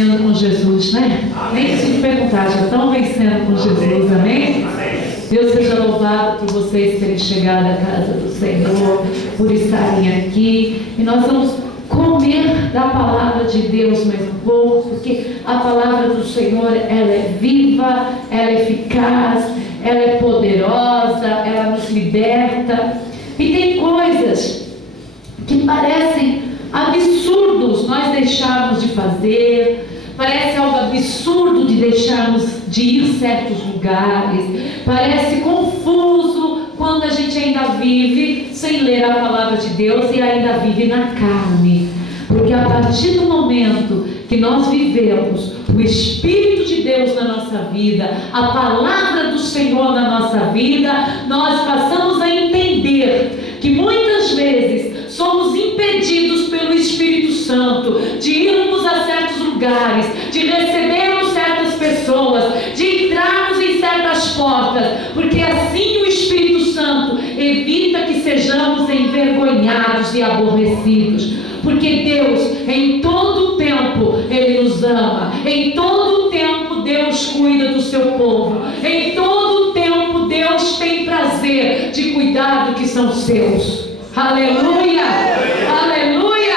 Com Jesus, né? Nem se perguntar, já estão vencendo com Jesus, amém? Deus seja louvado por vocês terem chegado à casa do Senhor, por estarem aqui. E nós vamos comer da palavra de Deus mais um pouco, porque a palavra do Senhor, ela é viva, ela é eficaz, ela é poderosa, ela nos liberta. E tem coisas que parecem absurdos nós deixarmos de fazer. Parece algo absurdo de deixarmos de ir em certos lugares. Parece confuso quando a gente ainda vive sem ler a palavra de Deus e ainda vive na carne. Porque a partir do momento que nós vivemos o Espírito de Deus na nossa vida, a palavra do Senhor na nossa vida, nós passamos a entender que muitas vezes somos impedidos pelo Espírito Santo de irmos a certos lugares, de recebermos certas pessoas, de entrarmos em certas portas, porque assim o Espírito Santo evita que sejamos envergonhados e aborrecidos. Porque Deus, em todo o tempo, Ele nos ama. Em todo o tempo, Deus cuida do seu povo. Em todo o tempo, Deus tem prazer de cuidar do que são seus. Aleluia! Aleluia!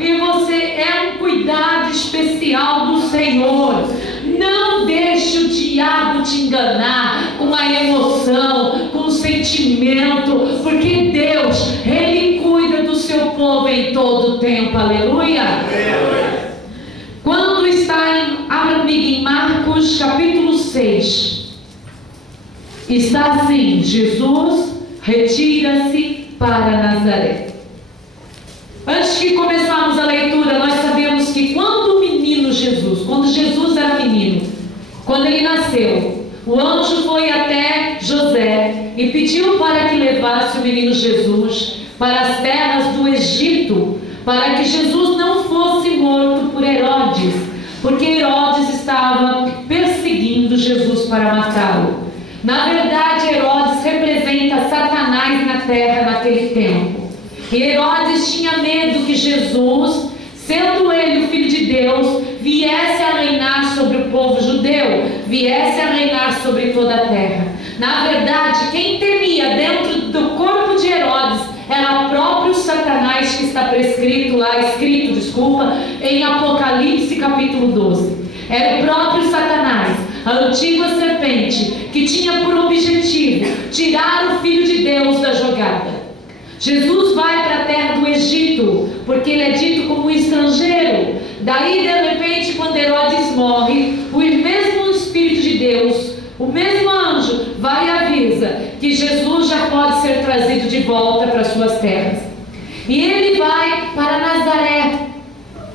E você é um cuidado especial do Senhor. Não deixe o diabo te enganar com a emoção, com o sentimento, porque Deus, Ele cuida do seu povo em todo o tempo. Aleluia! Quando está abra comigo em Marcos capítulo 6, está assim: Jesus retira-se para Nazaré. Antes de começarmos a leitura, nós sabemos que quando Jesus era menino, quando ele nasceu, o anjo foi até José e pediu para que levasse o menino Jesus para as terras do Egito, para que Jesus não fosse morto por Herodes, porque Herodes estava perseguindo Jesus para matá-lo. Na verdade, Herodes representa Satanás na terra naquele tempo. E Herodes tinha medo que Jesus, sendo ele o Filho de Deus, viesse a reinar sobre o povo judeu, viesse a reinar sobre toda a terra. Na verdade, quem temia dentro do corpo de Herodes era o próprio Satanás, que está escrito em Apocalipse capítulo 12. Era o próprio Satanás, a antiga serpente, que tinha por objetivo tirar o Filho de Deus da jogada. Jesus vai para a terra do Egito, porque ele é dito como um estrangeiro. Daí, de repente, quando Herodes morre, o mesmo Espírito de Deus, o mesmo anjo, vai e avisa que Jesus já pode ser trazido de volta para suas terras. E ele vai para Nazaré,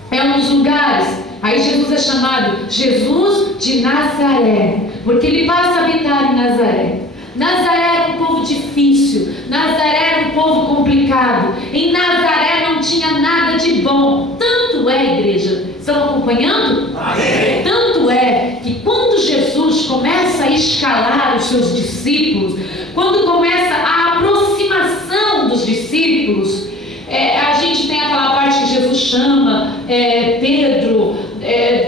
é um dos lugares. Aí Jesus é chamado Jesus de Nazaré, porque ele passa a habitar em Nazaré. Nazaré era um povo difícil, Nazaré era um povo complicado, em Nazaré não tinha nada de bom. Tanto é, igreja, estão acompanhando? Amém. Tanto é que quando Jesus começa a escalar os seus discípulos, quando começa a aproximação dos discípulos, a gente tem aquela parte que Jesus chama Pedro,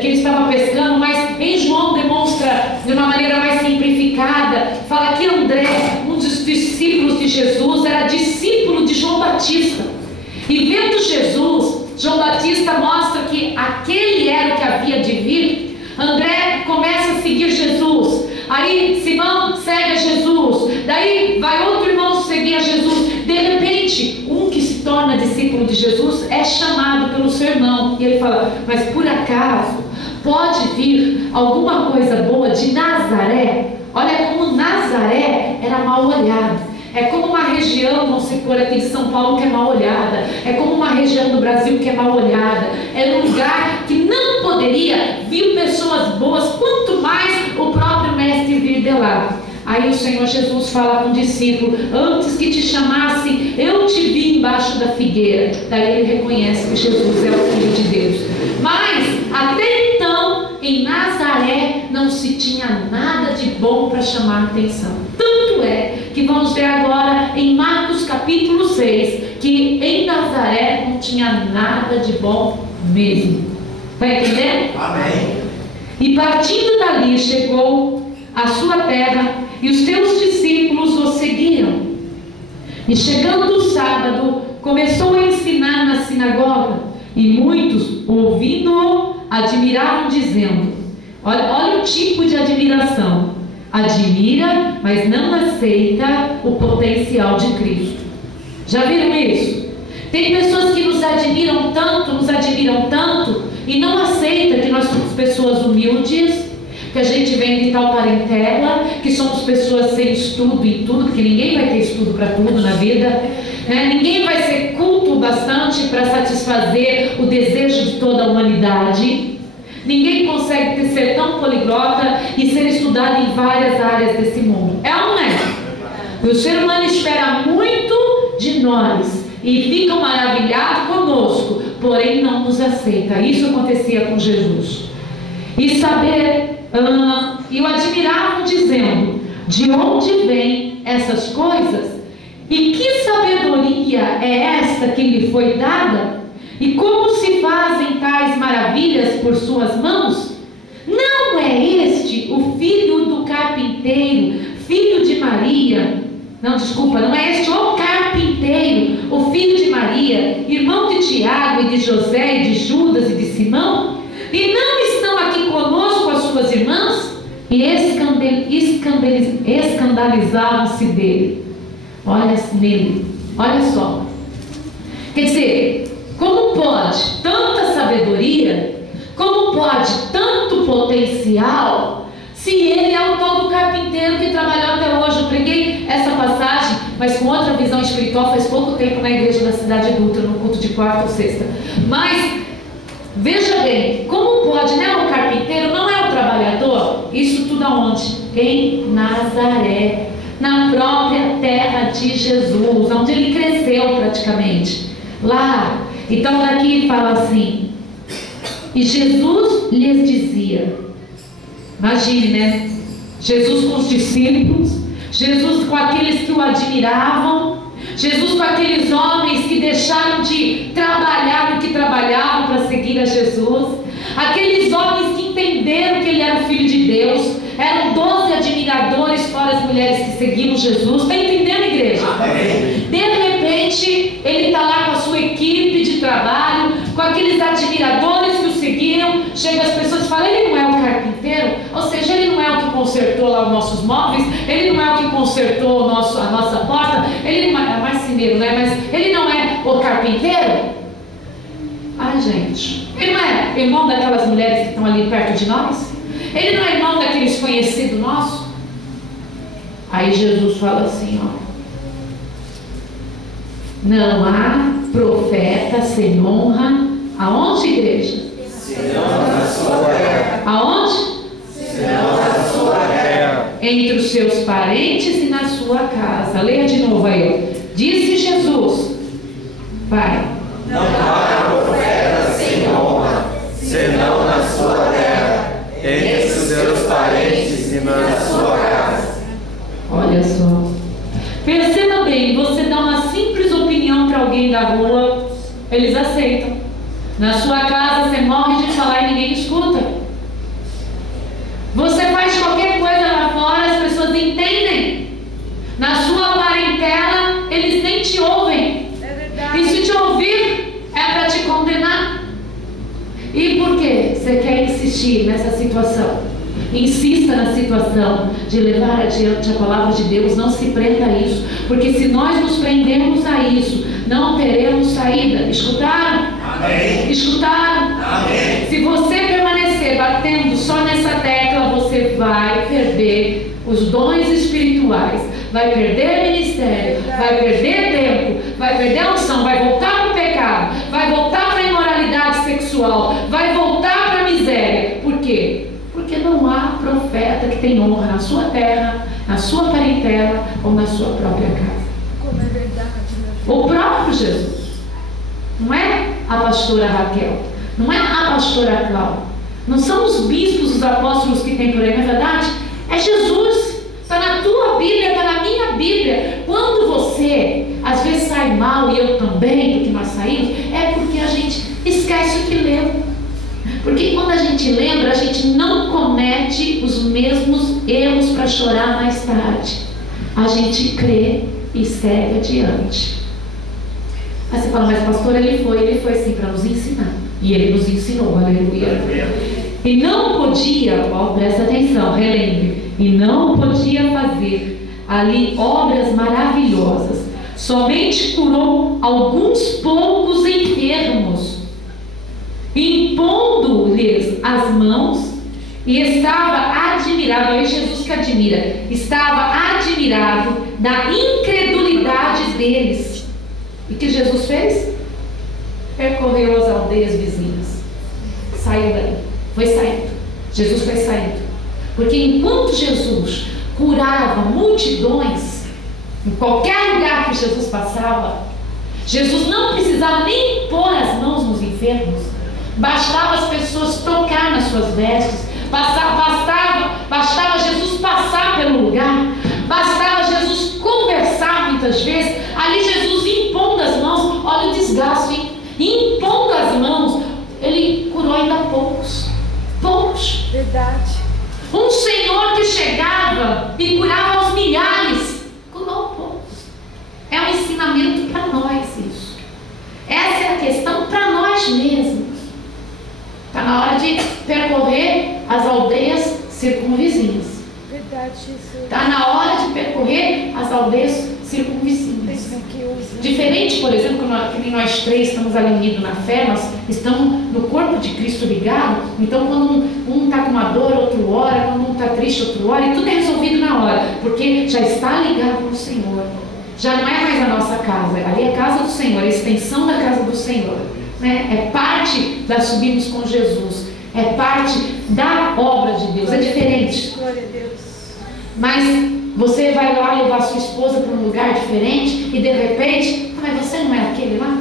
que ele estava pescando, mas em João demonstra de uma maneira mais simplificada. Fala que André, um dos discípulos de Jesus, era discípulo de João Batista. E vendo Jesus, João Batista mostra que aquele era o que havia de vir. André começa a seguir Jesus. Aí Simão segue a Jesus. Daí vai outro irmão seguir a Jesus. De repente, um que se torna discípulo de Jesus é chamado pelo seu irmão. E ele fala: mas por acaso pode vir alguma coisa boa de Nazaré? Olha como Nazaré era mal olhado. É como uma região, vamos supor aqui de São Paulo, que é mal olhada. É como uma região do Brasil que é mal olhada. É um lugar que não poderia vir pessoas boas, quanto mais o próprio mestre vir de lá. Aí o Senhor Jesus fala com o discípulo: antes que te chamasse, eu te vi embaixo da figueira. Daí ele reconhece que Jesus é o Filho de Deus. Mas até então, em Nazaré não se tinha nada de bom para chamar a atenção. Tanto é que vamos ver agora em Marcos capítulo 6 que em Nazaré não tinha nada de bom mesmo. Está entendendo? Amém. E partindo dali chegou à sua terra, e os teus discípulos o seguiram. E chegando o sábado, começou a ensinar na sinagoga, e muitos, ouvindo-o, admiravam, dizendo: olha o tipo de admiração. Admira, mas não aceita o potencial de Cristo. Já viram isso? Tem pessoas que nos admiram tanto, e não aceita que nós somos pessoas humildes, que a gente vem de tal parentela, que somos pessoas sem estudo em tudo, porque ninguém vai ter estudo para tudo na vida, ninguém vai ser culto bastante para satisfazer o desejo de toda a humanidade, ninguém consegue ser tão poliglota e ser estudado em várias áreas desse mundo. É ou não é? O ser humano espera muito de nós e fica maravilhado conosco, porém não nos aceita. Isso acontecia com Jesus. E o admiravam, dizendo: de onde vêm essas coisas? E que sabedoria é esta que lhe foi dada? E como se fazem tais maravilhas por suas mãos? Não é este o filho do carpinteiro, filho de Maria? Não é este o carpinteiro, o filho de Maria, irmão de Tiago e de José e de Judas e de Simão? E não estão aqui conosco as suas irmãs? E escandalizavam-se dele. Olha só. Quer dizer, como pode tanta sabedoria, como pode tanto potencial, se ele é o tal do carpinteiro que trabalhou até hoje? Eu preguei essa passagem, mas com outra visão espiritual, faz pouco tempo na igreja da Cidade Dutra, no culto de quarta ou sexta. Mas veja bem, como pode, O carpinteiro não é o trabalhador? Isso tudo aonde? Em Nazaré, na própria terra de Jesus, onde ele cresceu praticamente, lá. Então daqui fala assim: e Jesus lhes dizia, imagine, Jesus com os discípulos, Jesus com aqueles que o admiravam, Jesus com aqueles homens que deixaram de trabalhar no que trabalhavam para seguir a Jesus, aqueles homens que entenderam que ele era o Filho de Deus, eram 12 admiradores fora as mulheres que seguiam Jesus. Está entendendo, igreja? Amém. De repente ele está lá com a sua equipe de trabalho, com aqueles admiradores que o seguiam. Chega as pessoas e falam: ele não é o carpinteiro? Ou seja, ele não é o que consertou lá os nossos móveis, ele não é o que consertou a nossa porta, ele não é marceneiro, mas ele não é o carpinteiro? Ai, gente, ele não é irmão daquelas mulheres que estão ali perto de nós? Ele não é irmão daqueles conhecidos nossos? Aí Jesus fala assim, não há profeta sem honra. Aonde, igreja? Senão na sua terra. Aonde? Senão na sua terra. Entre os seus parentes e na sua casa. Leia de novo aí. Disse Jesus. Vai. Não há profeta sem honra, senão na sua terra, entre os seus parentes e na sua casa. Olha só. Perceba bem, você dá uma simples opinião para alguém da rua, eles aceitam. Na sua casa você morre de falar e ninguém escuta. Você faz qualquer coisa lá fora, as pessoas entendem. Na sua parentela, eles nem te ouvem. E se te ouvir, é para te condenar. E por que você quer insistir nessa situação? Insista na situação de levar adiante a palavra de Deus. Não se prenda a isso, porque se nós nos prendemos a isso, não teremos saída. Escutaram? Amém. Escutaram? Amém. Se você permanecer batendo só nessa tecla, você vai perder os dons espirituais, vai perder ministério, vai perder tempo, vai perder a unção, vai voltar para o pecado, vai voltar para a imoralidade sexual, vai voltar para a miséria. Por quê? Porque não há profeta que tenha honra na sua terra, na sua parentela ou na sua própria casa. Como é verdade, meu O próprio Jesus. Não é a pastora Raquel, não é a pastora Cláudia, não são os bispos, os apóstolos que tem por aí, não é verdade? É Jesus. Está na tua Bíblia, está na minha Bíblia. Quando você às vezes sai mal, e eu também, porque nós saímos, é porque a gente esquece o que leu. Porque quando a gente lembra, a gente não comete os mesmos erros para chorar mais tarde. A gente crê e segue adiante. Aí você fala, mas pastor, ele foi assim para nos ensinar. E ele nos ensinou, aleluia. E não podia, ó, presta atenção, relembre, e não podia fazer ali obras maravilhosas. Somente curou alguns poucos enfermos, impondo-lhes as mãos, e estava admirado. Aí Jesus que admira, estava admirado da incredulidade deles. E que Jesus fez? Percorreu as aldeias vizinhas, saiu daí, foi saindo. Jesus foi saindo, porque enquanto Jesus curava multidões, em qualquer lugar que Jesus passava, Jesus não precisava nem pôr as mãos nos enfermos, bastava as pessoas tocar nas suas vestes, bastava Jesus passar pelo lugar, bastava Jesus conversar muitas vezes, ali Jesus impondo as mãos, olha o desgaste, hein? Impondo as mãos, ele curou ainda poucos. Verdade. Um Senhor que chegava e curava aos milhares, curou poucos. É um ensinamento para nós isso. Essa é a questão para nós mesmos. Está na hora de percorrer as aldeias circunvizinhas. Verdade, Jesus. Está na hora de percorrer as aldeias circunvizinhas. Diferente, por exemplo, que nós três estamos ali unidos na fé, nós estamos no corpo de Cristo ligado. Então, quando um está com uma dor, outro ora, quando um está triste, outro ora, e tudo é resolvido na hora, porque já está ligado no Senhor. Já não é mais a nossa casa, ali é a casa do Senhor, a extensão da casa do Senhor, né? É parte da subirmos com Jesus, é parte da obra de Deus, é diferente. Glória a Deus. Mas você vai lá levar sua esposa para um lugar diferente e de repente, mas você não é aquele lá?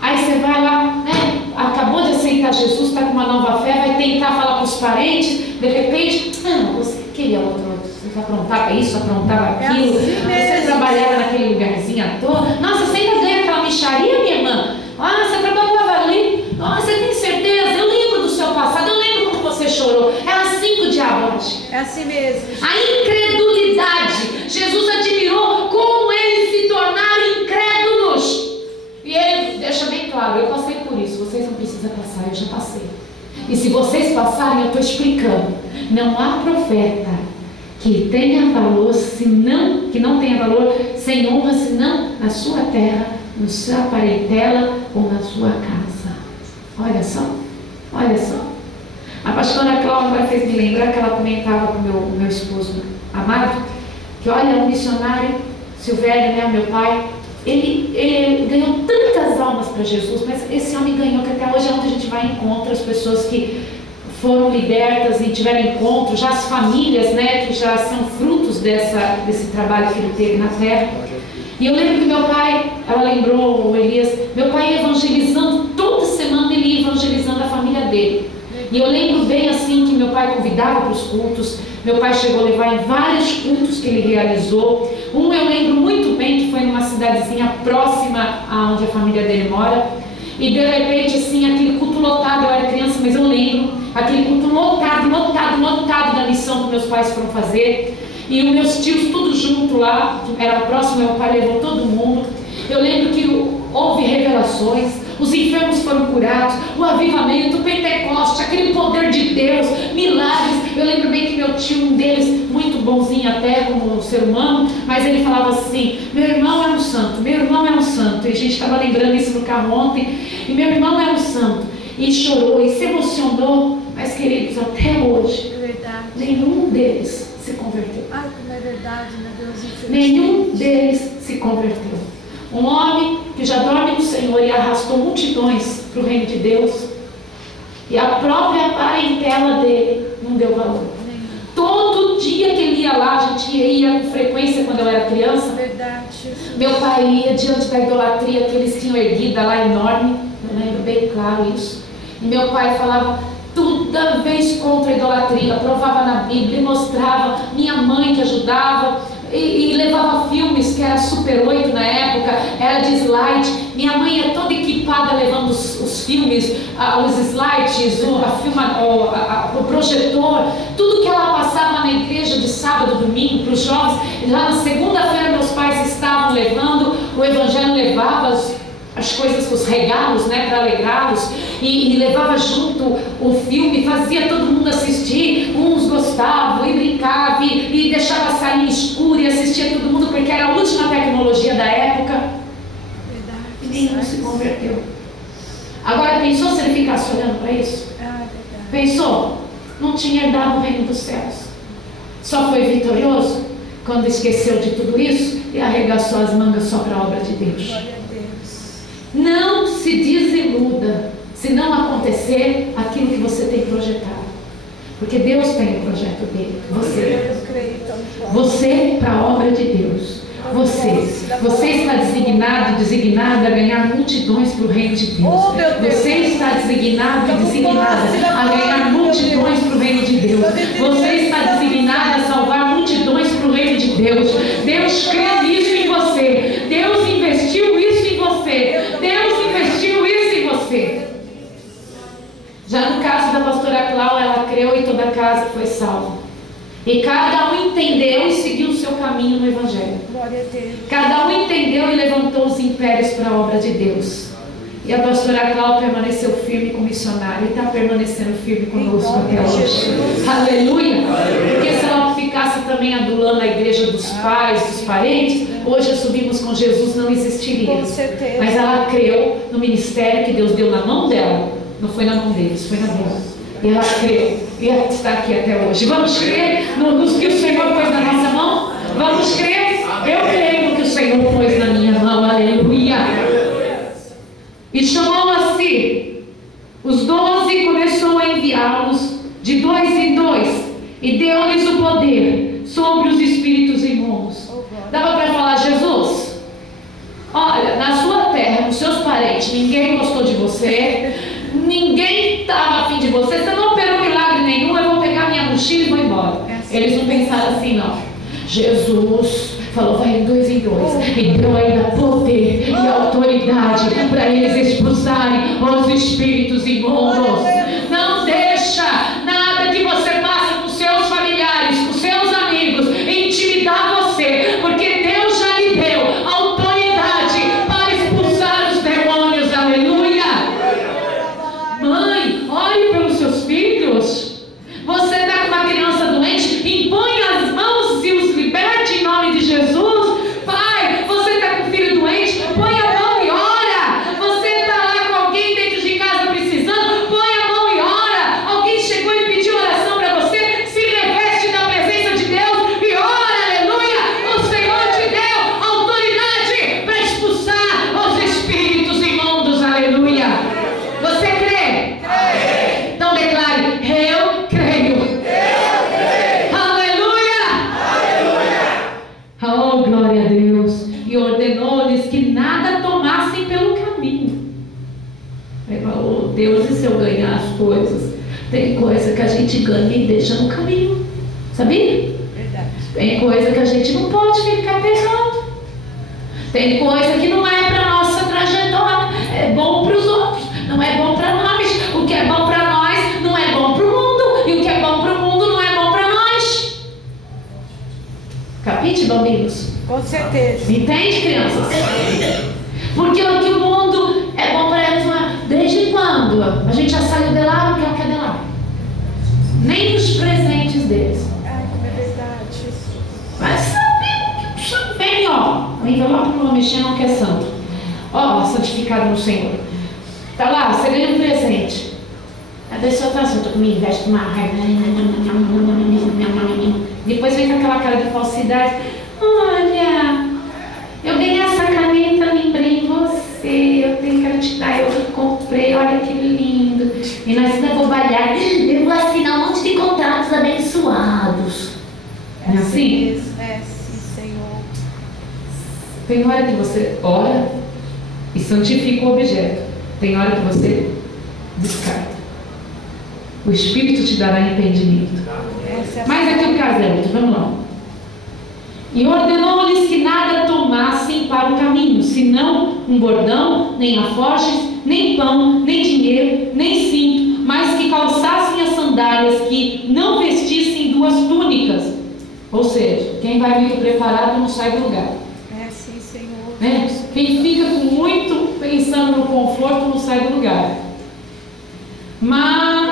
Aí você vai lá, né? Acabou de aceitar Jesus, está com uma nova fé, vai tentar falar com os parentes, de repente, você queria outro, você aprontava isso, aprontava aquilo, você trabalhava naquele lugarzinho à toa, nossa, você ainda ganha aquela mixaria, minha irmã? Você trabalhava ali, você tem certeza? Eu lembro do seu passado, eu lembro como você chorou. É assim que o diabo age. É assim mesmo. A incredulidade. Jesus admirou como eles se tornaram incrédulos. E ele deixa bem claro, eu passei por isso, vocês não precisam passar, eu já passei. E se vocês passarem, eu estou explicando. Não há profeta que tenha valor, que não tenha valor, sem honra, senão na sua terra, na sua parentela ou na sua casa. Olha só, olha só. A pastora Cláudia fez me lembrar que ela comentava com o meu esposo amado, que olha, o missionário Silvério, né, meu pai, ele ganhou tantas almas para Jesus, mas esse homem ganhou, que até hoje é onde a gente vai em encontro as pessoas que foram libertas e tiveram encontro, já as famílias, né, que já são frutos desse trabalho que ele teve na terra. E eu lembro que meu pai, ela lembrou, o Elias, meu pai ia evangelizando, toda semana ele ia evangelizando a família dele. E eu lembro bem assim que meu pai convidava para os cultos, meu pai chegou a levar em vários cultos que ele realizou. Eu lembro muito bem que foi numa cidadezinha próxima a onde a família dele mora. E de repente assim, aquele culto lotado, eu era criança, mas eu lembro, aquele culto lotado da missão que meus pais foram fazer. E os meus tios tudo junto lá, era próximo, meu pai levou todo mundo. Eu lembro que houve revelações, os enfermos foram curados, o avivamento, o Pentecoste, aquele poder de Deus, milagres. Eu lembro bem que meu tio, um deles, muito bonzinho até como ser humano, mas ele falava assim, meu irmão é um santo, meu irmão é um santo. E a gente estava lembrando isso no carro ontem, e meu irmão é um santo. E chorou, e se emocionou, mas queridos, até hoje, nenhum deles se converteu. Ai, como é verdade, meu Deus. Nenhum deles se converteu. Um homem que já dorme no Senhor e arrastou multidões para o reino de Deus, e a própria parentela dele não deu valor. Todo dia que ele ia lá, a gente ia com frequência quando eu era criança. Verdade. Meu pai ia diante da idolatria que eles tinham erguida lá enorme, eu lembro bem claro isso. E meu pai falava toda vez contra a idolatria, provava na Bíblia, mostrava, minha mãe que ajudava, e levava filmes que era Super 8 na época, era de slide, minha mãe ia toda equipada ocupada levando os filmes, os slides, o projetor, tudo que ela passava na igreja de sábado, domingo, para os jovens. Lá na segunda-feira meus pais estavam levando, o evangelho levava as coisas, os regalos, né, para alegrá-los, e levava junto o filme, fazia todo mundo assistir, uns gostavam e brincavam e deixava a salinha escura e assistia todo mundo, porque era a última tecnologia da época. E nenhum se converteu. Agora pensou se ele ficasse olhando para isso? Pensou? Não tinha herdado o reino dos céus. Só foi vitorioso quando esqueceu de tudo isso e arregaçou as mangas só para a obra de Deus. Não se desiluda se não acontecer aquilo que você tem projetado, porque Deus tem o projeto dele. Você para a obra de Deus. Você está designado, designada a ganhar multidões para o reino de Deus. Você está designado e designada a ganhar multidões para o reino de Deus. Você está designada a salvar multidões para o reino de Deus. Deus crê nisso em você. Deus investiu isso em você. Deus investiu isso em você. Já no caso da pastora Cláudia, ela creu e toda a casa foi salva. E cada um entendeu e seguiu o seu caminho no Evangelho. Glória a Deus. Cada um entendeu e levantou os impérios para a obra de Deus. E a pastora Cláudia permaneceu firme como missionária e está permanecendo firme conosco até hoje. Aleluia! Porque se ela ficasse também adulando a igreja dos pais, dos parentes, hoje assumimos com Jesus não existiria. Com certeza. Mas ela creu no ministério que Deus deu na mão dela. Não foi na mão deles, foi na dela. E ela creu, e ela está aqui até hoje. Vamos crer nos que o Senhor pôs na nossa mão? Vamos crer? Eu creio no que o Senhor pôs na minha mão. Aleluia! E chamou a si os 12 e começou a enviá-los de 2 em 2 e deu-lhes o poder sobre os espíritos imundos. Dava para falar: Jesus, olha, na sua terra, nos seus parentes, ninguém gostou de você, ninguém estava afim de você, você não operou milagre nenhum, eu vou pegar minha mochila e vou embora. Eles não pensaram assim, não. Jesus falou: vai em 2 em 2 e deu ainda poder e autoridade para eles expulsarem os espíritos imundos. Não deixa nada que você passe com seus familiares, com seus amigos, intimidar você, porque Deus já lhe deu autoridade para expulsar os demônios. Aleluia! Mãe, ore pelos seus filhos. Você está com uma criança doente, impõe as mãos e os liberte em nome de Jesus. Pai, você está com um filho doente, põe a mão e ora. Você está lá com alguém dentro de casa precisando, põe a mão e ora. Alguém chegou e pediu oração para você, se reveste da presença de Deus e ora. Aleluia! O Senhor te deu autoridade para expulsar os espíritos imundos. Aleluia! Você crê? Então declare: eu creio. Oh, glória a Deus. E ordenou-lhes que nada tomassem pelo caminho. Aí falou: Deus, e se eu ganhar as coisas? Tem coisa que a gente ganha e deixa no caminho, sabia? Verdade. Tem coisa que a gente não pode ficar pegando. Tem coisa que não é para nossa trajetória, é bom para os outros, não é bom para nós. O que é bom para nós não é bom para o mundo, e o que é bom para o mundo não é bom para nós. Capite, bambinos? Com certeza. Entende, crianças? Porque o que o mundo é bom para eles, desde quando? A gente já saiu de lá, não quer o que é de lá. Nem os presentes deles. Ai, como é verdade. Mas sabe, vem, ó, o envelope não mexer, não quer santo. Ó, santificado no Senhor. Tá lá, você ganha um presente. A pessoa tá assim: me investe uma raiva. Depois vem com aquela cara de falsidade: olha, eu ganhei essa caneta, lembrei em você, eu tenho que te dar, eu comprei, olha que lindo. E nós ainda vou balhar, eu vou assinar um monte de contratos abençoados. É assim? É sim, Senhor. Tem hora que você ora e santifica o objeto. Tem hora que você descarta. O Espírito te dará entendimento. Mas aqui o caso é outro, vamos lá. E ordenou-lhes que nada tomassem tomassem para o caminho, senão um bordão, nem alforjes, nem pão, nem dinheiro, nem cinto, mas que calçassem as sandálias, que não vestissem 2 túnicas. Ou seja, quem vai muito preparado não sai do lugar. É sim, Senhor. Né? Quem fica muito pensando no conforto não sai do lugar.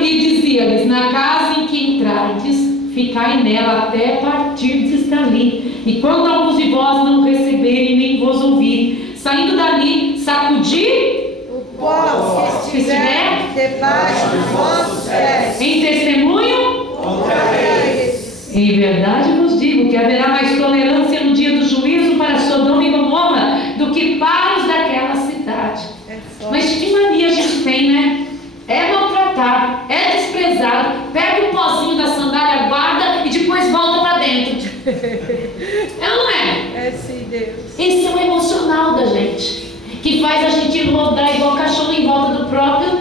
E dizia-lhes: na casa em que entrardes, ficai nela até partirdes dali. E quando alguns de vós não receberem nem vos ouvirem, saindo dali, sacudir O pó que estiver debaixo dos vossos pés. em testemunho. Contra eles. Em verdade vos digo que haverá mais tolerância no dia do juízo para Sodoma e Gomorra do que para os daquela cidade. É forte. Mas que mania a gente tem, né? É maltratado, é desprezado, pega o pozinho da sandália, guarda e depois volta para dentro. É ou não é? É sim, Deus. Esse é o emocional da gente, que faz a gente rodar igual cachorro em volta do próprio,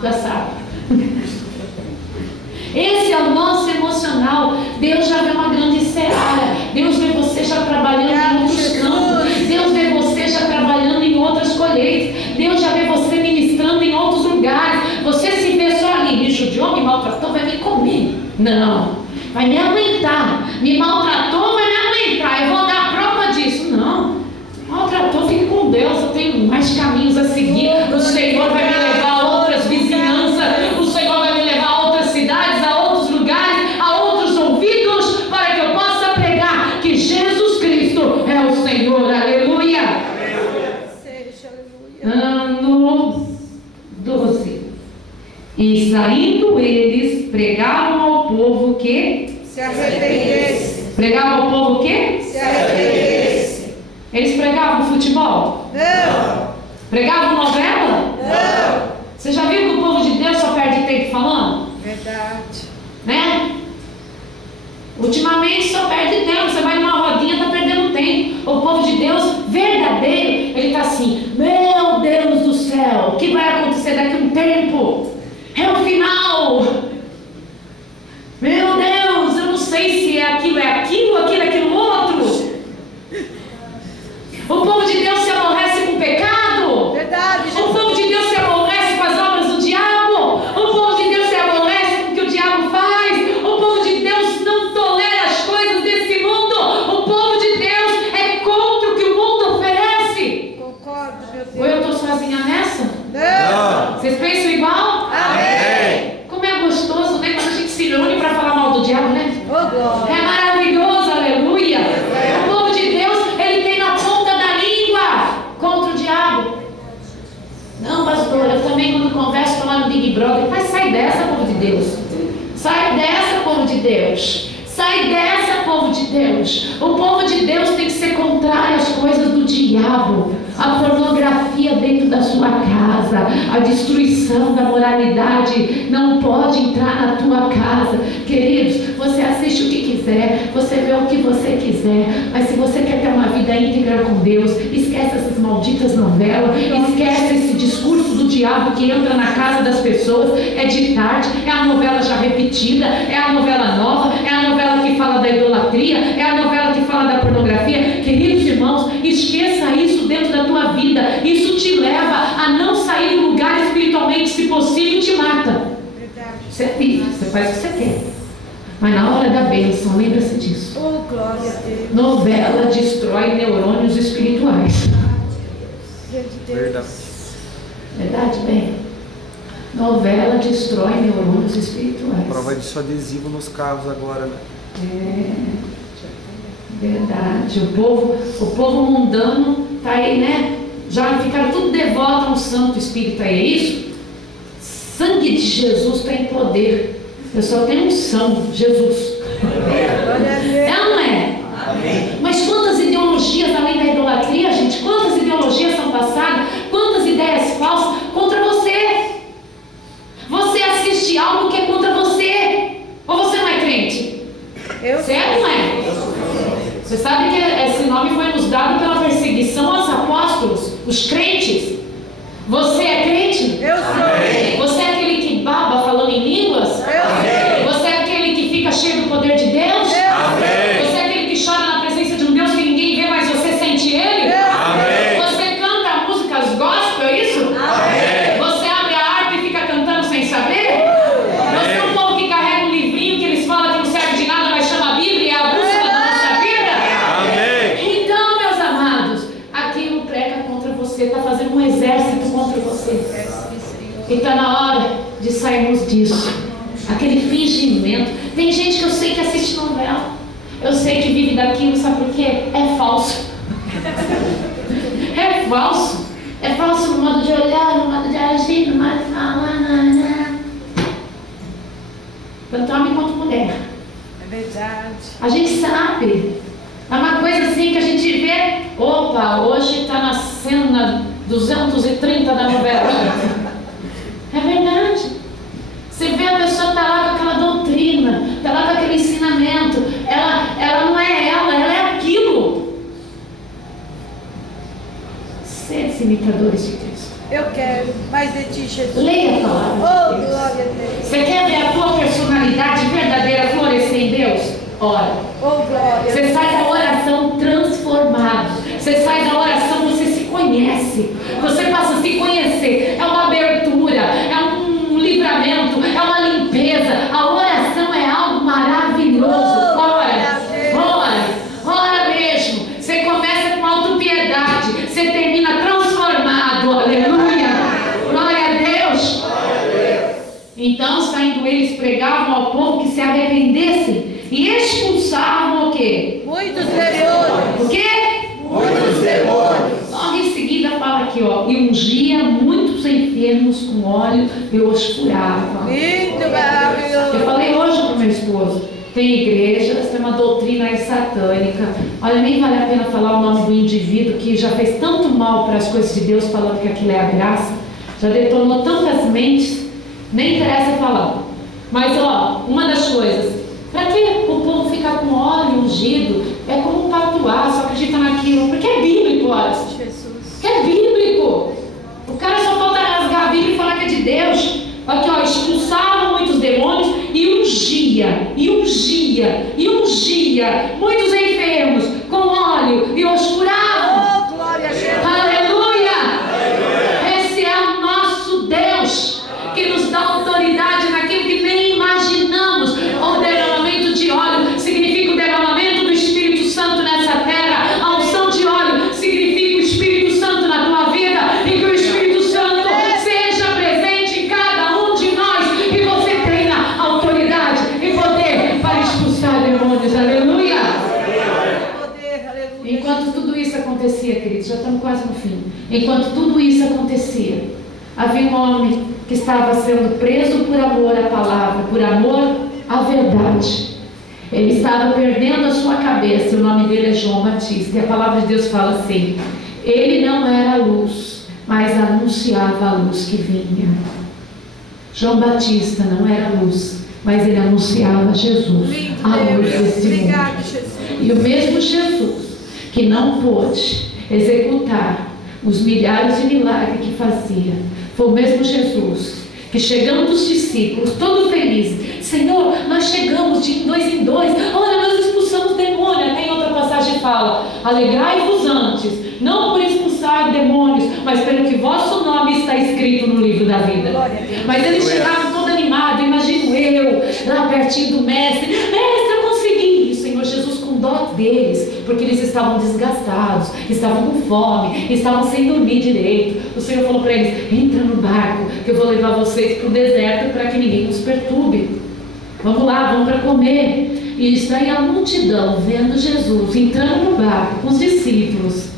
já sabe. Esse é o nosso emocional. Deus já vê uma grande seara. Deus vê você já trabalhando em outros campos. Deus vê você já trabalhando em outras colheitas. Deus já vê você ministrando em outros lugares. Você se vê só ali, me judiou, me maltratou, vai me comer. Não, vai me aguentar. Me maltratou, vai me aguentar. Eu vou dar prova disso. Não, maltratou, fique com Deus. Eu tenho mais caminhos a seguir. O Senhor vai me levar a outras vizinhanças. O Senhor vai me levar a outras cidades, a outros lugares, a outros ouvidos, para que eu possa pregar que Jesus Cristo é o Senhor. Aleluia. Seja, aleluia. Ano 12. E saindo eles, pregavam ao povo que... Se arrependesse. Pregavam ao povo que... Se arrependesse. Eles pregavam futebol? Não. Pregavam novela? Não. Você já viu que o povo de Deus só perde tempo falando? Verdade. Né? Ultimamente só perde tempo. Você vai numa rodinha, está perdendo tempo. O povo de Deus verdadeiro, ele está assim: meu Deus do céu, o que vai acontecer daqui a um tempo? É o final. Meu Deus, eu não sei se aquilo é aquilo, aquilo é aquilo outro. O povo de Deus se aborrece com o pecado. Verdade, O Jesus. povo de Deus se aborrece com as obras do diabo. O povo de Deus se aborrece com o que o diabo faz. O povo de Deus não tolera as coisas desse mundo. O povo de Deus é contra o que o mundo oferece. Concordo, meu Deus. Ou eu estou sozinha nessa? Não. Vocês pensam igual? Amém. Como é gostoso, né? Quando a gente se reúne para falar mal do diabo, né? Oh, glória. É maravilhoso, aleluia. O povo de Deus, ele tem na ponta da língua contra o diabo. Não, pastor, eu também quando converso estou lá no Big Brother. Mas sai dessa, povo de Deus. Sai dessa, povo de Deus. Sai dessa, povo de Deus. O povo de Deus tem que ser contrário às coisas do diabo. A pornografia dentro da sua casa, a destruição da moralidade não pode entrar na tua casa. Queridos, você assiste o que quiser, você vê o que você quiser, mas se você quer ter uma vida íntegra com Deus, esquece essas malditas novelas, esquece esse discurso do diabo que entra na casa das pessoas. É de tarde, é a novela já repetida, é a novela nova, é a novela que fala da idolatria, é a novela que fala da pornografia. Queridos irmãos, esqueça isso dentro da tua vida. Isso te leva a não sair do lugar espiritualmente, se possível te mata. Verdade. Você vive, você faz o que você quer, mas na hora da bênção, lembra-se disso. Oh, glória a Deus. Novela destrói neurônios espirituais. Grande Deus. Verdade. Verdade, bem? Novela destrói neurônios espirituais. Prova disso adesivo nos carros agora, né? Verdade. O povo mundano está aí, né? Já ficaram tudo devoto a um santo espírito aí, é isso? Sangue de Jesus tem poder. Eu só tenho unção, Jesus. Glória a Deus. É ou não é? Amém. Mas quantas ideologias além da idolatria, gente? Quantas ideologias são passadas? Quantas ideias falsas contra você? Você assiste algo que é contra você? Ou você não é crente? Eu Você é ou não é? Você sabe que esse nome foi nos dado pela perseguição aos apóstolos, os crentes. Você é crente? Eu sou. Você é aquele que baba falando em línguas? Eu sou. Você é aquele que fica cheio do poder de Deus? Eu Você é aquele que chora na presença de um Deus que ninguém vê, mas você sente ele? sentimento. Tem gente que eu sei que assiste novela, eu sei que vive daquilo, sabe por quê? É falso. É falso. É falso no modo de olhar, no modo de agir, no modo de falar. Tanto homem quanto mulher. É verdade. A gente sabe. É uma coisa assim que a gente vê. Opa, hoje está na cena 230 da novela. É verdade. Você vê a pessoa está lá com aquela doutrina, está lá com aquele ensinamento. Ela não é ela é aquilo. Seres imitadores de Cristo. Eu quero mais de ti, Jesus. Leia a palavra. Oh, de Deus. glória a Deus. Você quer ver a tua personalidade verdadeira florescer em Deus? Ora. Oh, glória. Você sai da oração transformado. Você sai da oração, você se conhece. Você passa a se conhecer. É uma abertura, é um livramento, é uma limpeza. A oração é algo maravilhoso. Ora mesmo. Você começa com autopiedade, você termina transformado. Aleluia. Glória a Deus. Então, saindo eles, pregavam ao povo que se arrependessem e expulsavam o quê? Muitos demônios. O quê? Muitos demônios. Logo em seguida fala aqui, ó, e ungia muitos enfermos com óleo e os curava. Muito maravilhoso. Eu falei hoje para o meu esposo, tem igrejas, tem uma doutrina aí satânica. Olha, nem vale a pena falar o nome do indivíduo que já fez tanto mal para as coisas de Deus, falando que aquilo é a graça, já detonou tantas mentes, nem interessa falar. Mas ó, uma das coisas, para que o povo ficar com óleo ungido? É como um patuá, só acredita naquilo, porque é bíblico, olha. Jesus. Que é bíblico. O cara só falta rasgar a Bíblia e falar que é de Deus. Aqui, ó, expulsavam muitos demônios e ungia muitos enfermos com óleo e os curava. Oh, glória a Jesus. Aleluia! Esse é o nosso Deus, que nos dá autoridade naquilo que nem imaginamos. O derramamento de óleo significa o derramamento do Espírito Santo nessa terra. A unção de óleo significa o Espírito Santo na tua vida, e que o Espírito Santo seja presente em cada um de nós, e você tenha autoridade e poder para expulsar demônios. Aleluia! Poder, aleluia. Enquanto tudo isso acontecia, queridos, já estamos quase no fim. Enquanto tudo isso acontecia, havia um homem que estava sendo preso por amor à palavra, por amor à verdade. Ele estava perdendo a sua cabeça. O nome dele é João Batista. E a palavra de Deus fala assim: ele não era a luz, mas anunciava a luz que vinha. João Batista não era a luz, mas ele anunciava Jesus, Lindo a luz Deus. deste mundo. Obrigado, Jesus. E o mesmo Jesus que não pôde executar os milhares de milagres que fazia, foi o mesmo Jesus que, chegando os discípulos, todos felizes: Senhor, nós chegamos de dois em dois, olha, nós expulsamos demônio. Tem outra passagem que fala: alegrai-vos antes, não por expulsar demônios, mas pelo que vosso nome está escrito no livro da vida. Glória a Deus. Mas eles chegavam todo animados, imagino eu, lá pertinho do mestre: mestre, eu consegui. E o Senhor Jesus, com dó deles, porque eles estavam desgastados, estavam com fome, estavam sem dormir direito, o Senhor falou para eles: entra no barco, que eu vou levar vocês para o deserto para que ninguém nos perturbe. Vamos lá, vamos para comer. E está aí a multidão vendo Jesus entrando no barco com os discípulos.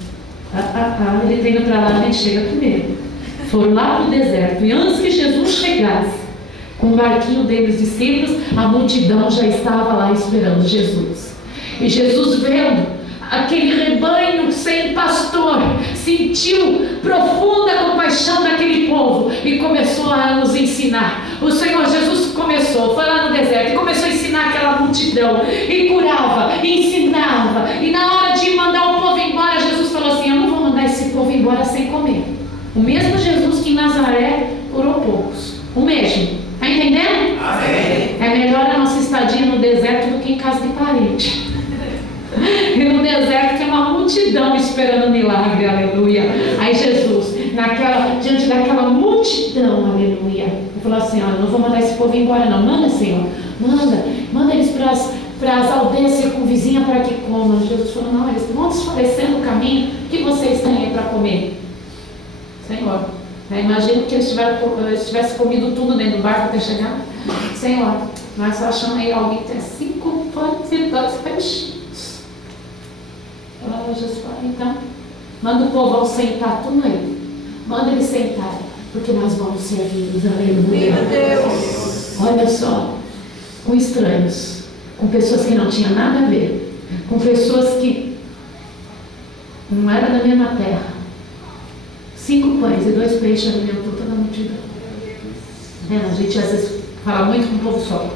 Ele está indo para lá, a gente chega primeiro. Foram lá para o deserto, e antes que Jesus chegasse com o barquinho deles, discípulos, a multidão já estava lá esperando Jesus. E Jesus, vendo aquele rebanho sem pastor, sentiu profunda compaixão daquele povo e começou a nos ensinar. O Senhor Jesus começou, foi lá no deserto e começou a ensinar aquela multidão, e curava, e ensinava. E na hora de mandar o povo embora, Jesus falou assim: eu não vou mandar esse povo embora sem comer. O mesmo Jesus que em Nazaré curou poucos, o mesmo. Está entendendo? Amém. É melhor a nossa estadia no deserto do que em casa de parente. E no deserto tem uma multidão esperando milagre, aleluia. Aí Jesus, diante daquela multidão, aleluia, ele falou assim: ó, não vou mandar esse povo embora não. Manda, Senhor, manda eles para as aldeias circunvizinhas para que comam. Jesus falou: não, eles vão desfalecendo o caminho, o que vocês têm aí para comer? Senhor, imagino que eles tivessem comido tudo dentro do barco até chegar. Senhor, nós só achamos aí alguém que tem 5 pães e 2 peixes. Oh, Jesus, então, manda o povão sentar tudo aí. Manda eles sentarem, porque nós vamos servi-los. Aleluia. Meu Deus. Olha só, com estranhos, com pessoas que não tinham nada a ver, com pessoas que não eram da mesma terra. 5 pães e 2 peixes alimentou toda a multidão. A gente às vezes fala muito com o povo só,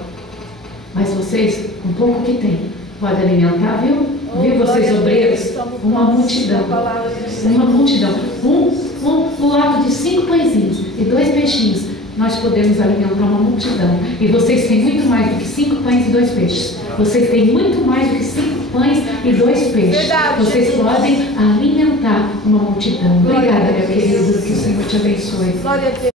mas vocês, com pouco que tem, podem alimentar, viu? Viu vocês obreiros? Uma multidão. Uma multidão. No lado de 5 pãezinhos e 2 peixinhos, nós podemos alimentar uma multidão. E vocês têm muito mais do que 5 pães e 2 peixes. Vocês têm muito mais do que 5 pães e 2 peixes. Verdade, vocês Jesus. podem alimentar uma multidão. Obrigada, meu querido. Que o Senhor te abençoe. Glória a Deus.